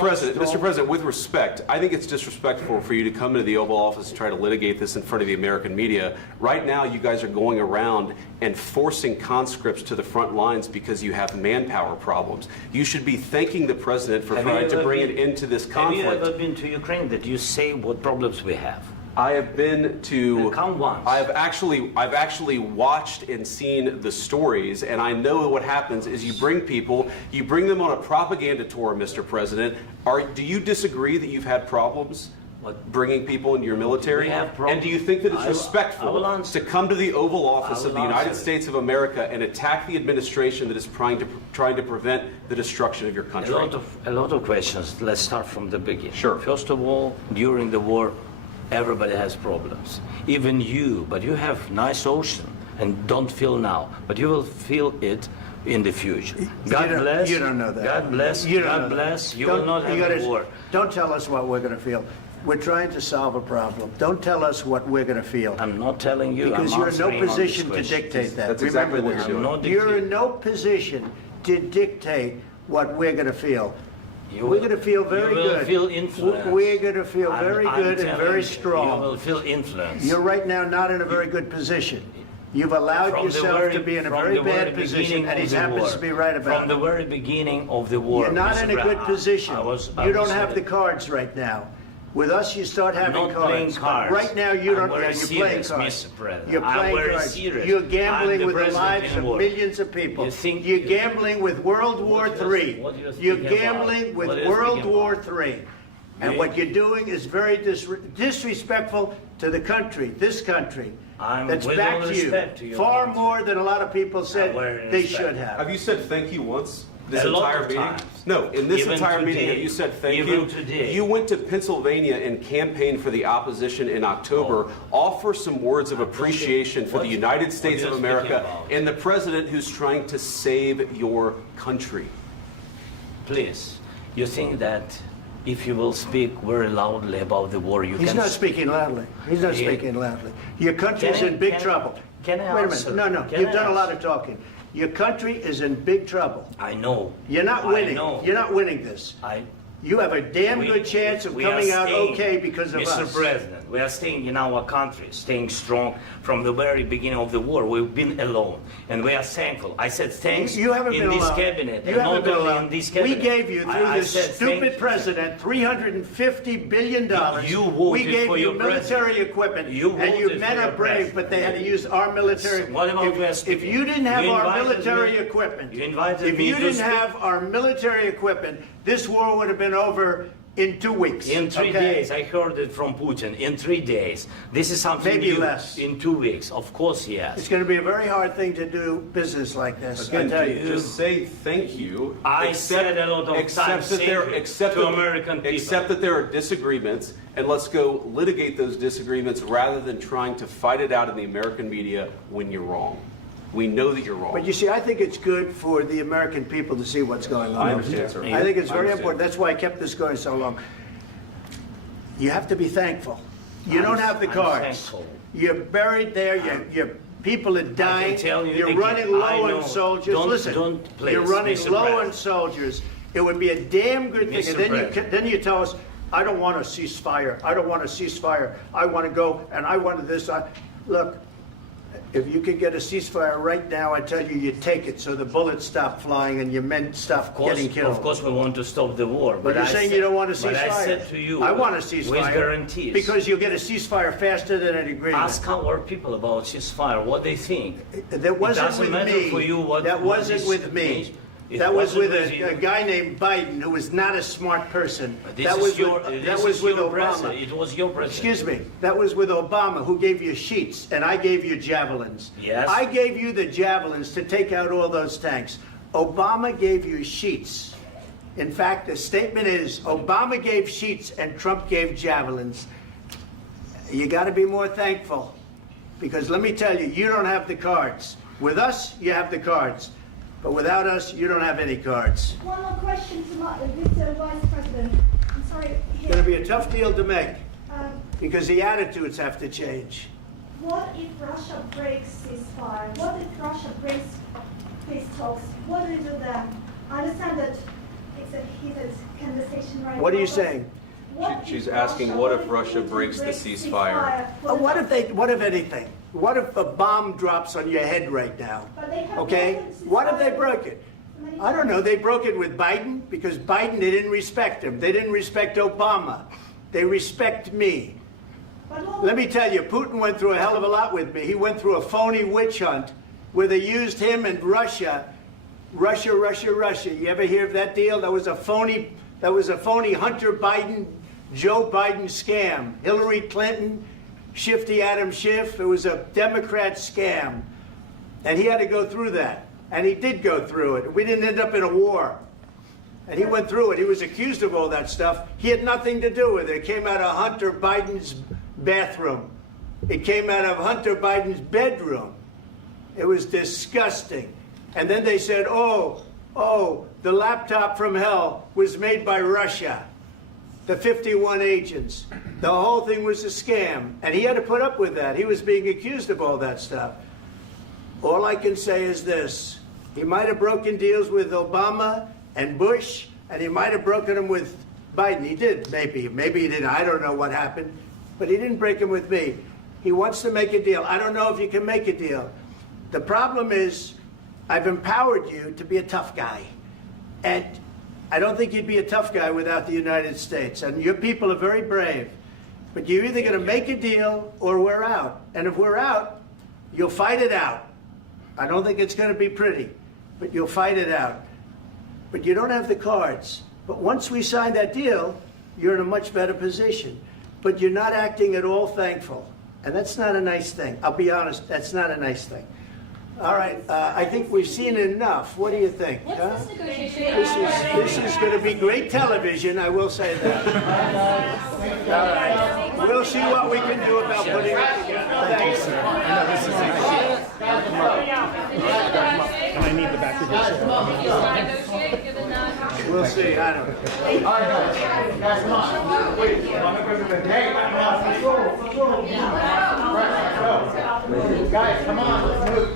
Mr. President, with respect, I think it's disrespectful for you to come into the Oval Office and try to litigate this in front of the American media. Right now, you guys are going around and forcing conscripts to the front lines because you have manpower problems. You should be thanking the President for trying to bring an end to this conflict. Have you ever been to Ukraine that you say what problems we have? I have been to. Come once. I've actually watched and seen the stories, and I know what happens is you bring them on a propaganda tour, Mr. President. Do you disagree that you've had problems bringing people into your military? And do you think that it's respectful to come to the Oval Office of the United States of America and attack the administration that is trying to prevent the destruction of your country? A lot of questions. Let's start from the beginning. Sure. First of all, during the war, everybody has problems, even you, but you have nice ocean and don't feel now, but you will feel it in the future. God bless. You don't know that. God bless. God bless. You will not have a war. Don't tell us what we're going to feel. We're trying to solve a problem. Don't tell us what we're going to feel. I'm not telling you. Because you're in no position to dictate that. That's exactly what you're doing. You're in no position to dictate what we're going to feel. We're going to feel very good. You will feel influence. We're going to feel very good and very strong. You will feel influence. You're right now not in a very good position. You've allowed yourself to be in a very bad position, and he happens to be right about it. From the very beginning of the war. You're not in a good position. You don't have the cards right now. With us, you start having cards. Right now, you don't. You're playing cards. You're playing cards. You're gambling with the lives of millions of people. You're gambling with World War III. You're gambling with World War III. And what you're doing is very disrespectful to the country, this country, that's back to you, far more than a lot of people said they should have. Have you said thank you once? This entire meeting? No, in this entire meeting, have you said thank you? You went to Pennsylvania and campaigned for the opposition in October. Offer some words of appreciation for the United States of America and the president who's trying to save your country. Please, you think that if you will speak very loudly about the war, you can... He's not speaking loudly. He's not speaking loudly. Your country's in big trouble. Can I Wait a minute. No, you've done a lot of talking. Your country is in big trouble. I know. You're not winning. You're not winning this. You have a damn good chance of coming out okay because of us. Mr. President, we are staying in our country, staying strong from the very beginning of the war. We've been alone, and we are thankful. I said thanks in this cabinet, and not only in this cabinet. We gave you, through this stupid president, $350 billion. We gave you military equipment, and your men are brave, but they had to use our military. If you didn't have our military equipment, this war would have been over in 2 weeks. In 3 days. I heard it from Putin. In 3 days. This is something maybe new. Less. In 2 weeks. Of course, yes. It's going to be a very hard thing to do business like this. Again, I tell you, just say thank you. I said a lot of times to American people. Accept that there are disagreements, and let's go litigate those disagreements rather than trying to fight it out in the American media when you're wrong. We know that you're wrong. But you see, I think it's good for the American people to see what's going on. I understand, sir. I think it's very important. That's why I kept this going so long. You have to be thankful. You don't have the cards. You're buried there. Your people are dying. You're running low on soldiers. Listen, you're running low on soldiers. It would be a damn good thing. And then you tell us, I don't want a ceasefire. I don't want a ceasefire. I want to go, and I wanted this. Look. If you could get a ceasefire right now, I tell you, you take it so the bullets stop flying and your men stop getting killed. Of course, we want to stop the war. But you're saying you don't want a ceasefire. But I said to you, I want a ceasefire. With guarantees. Because you'll get a ceasefire faster than an agreement. Ask our people about ceasefire, what they think. That wasn't with me. That wasn't with me. That was with a guy named Biden, who was not a smart person. That was with Obama. It was your president. Excuse me. That was with Obama, who gave you sheets, and I gave you javelins. Yes. I gave you the javelins to take out all those tanks. Obama gave you sheets. In fact, the statement is, Obama gave sheets and Trump gave javelins. You got to be more thankful, because let me tell you, you don't have the cards. With us, you have the cards. But without us, you don't have any cards. One more question to Mr. Vice President. I'm sorry. It's going to be a tough deal to make, because the attitudes have to change. What if Russia breaks ceasefire? What if Russia breaks peace talks? What do you do then? I understand that it's a heated conversation right now. What are you saying? She's asking, what if Russia breaks the ceasefire? What if anything? What if a bomb drops on your head right now? Okay? What if they broke it? I don't know. They broke it with Biden because Biden, they didn't respect him. They didn't respect Obama. They respect me. Let me tell you, Putin went through a hell of a lot with me. He went through a phony witch hunt where they used him and Russia. Russia. You ever hear of that deal? That was a phony Hunter Biden, Joe Biden scam. Hillary Clinton, Shifty Adam Schiff. It was a Democrat scam. And he had to go through that. And he did go through it. We didn't end up in a war. And he went through it. He was accused of all that stuff. He had nothing to do with it. It came out of Hunter Biden's bathroom. It came out of Hunter Biden's bedroom. It was disgusting. And then they said, oh, the laptop from hell was made by Russia. The 51 agents. The whole thing was a scam. And he had to put up with that. He was being accused of all that stuff. All I can say is this. He might have broken deals with Obama and Bush, and he might have broken them with Biden. He did, maybe. Maybe he didn't. I don't know what happened. But he didn't break them with me. He wants to make a deal. I don't know if you can make a deal. The problem is, I've empowered you to be a tough guy. And I don't think you'd be a tough guy without the United States. And your people are very brave. But you're either going to make a deal or we're out. And if we're out, you'll fight it out. I don't think it's going to be pretty, but you'll fight it out. But you don't have the cards. But once we sign that deal, you're in a much better position. But you're not acting at all thankful. And that's not a nice thing. I'll be honest, that's not a nice thing. All right, I think we've seen enough. What do you think? Huh? This is going to be great television, I will say that. All right. We'll see what we can do about putting it together. Thanks. And I need the back of this. We'll see. I don't know. Guys, come on. Wait. Hey, let's go. Guys, come on. Let's move.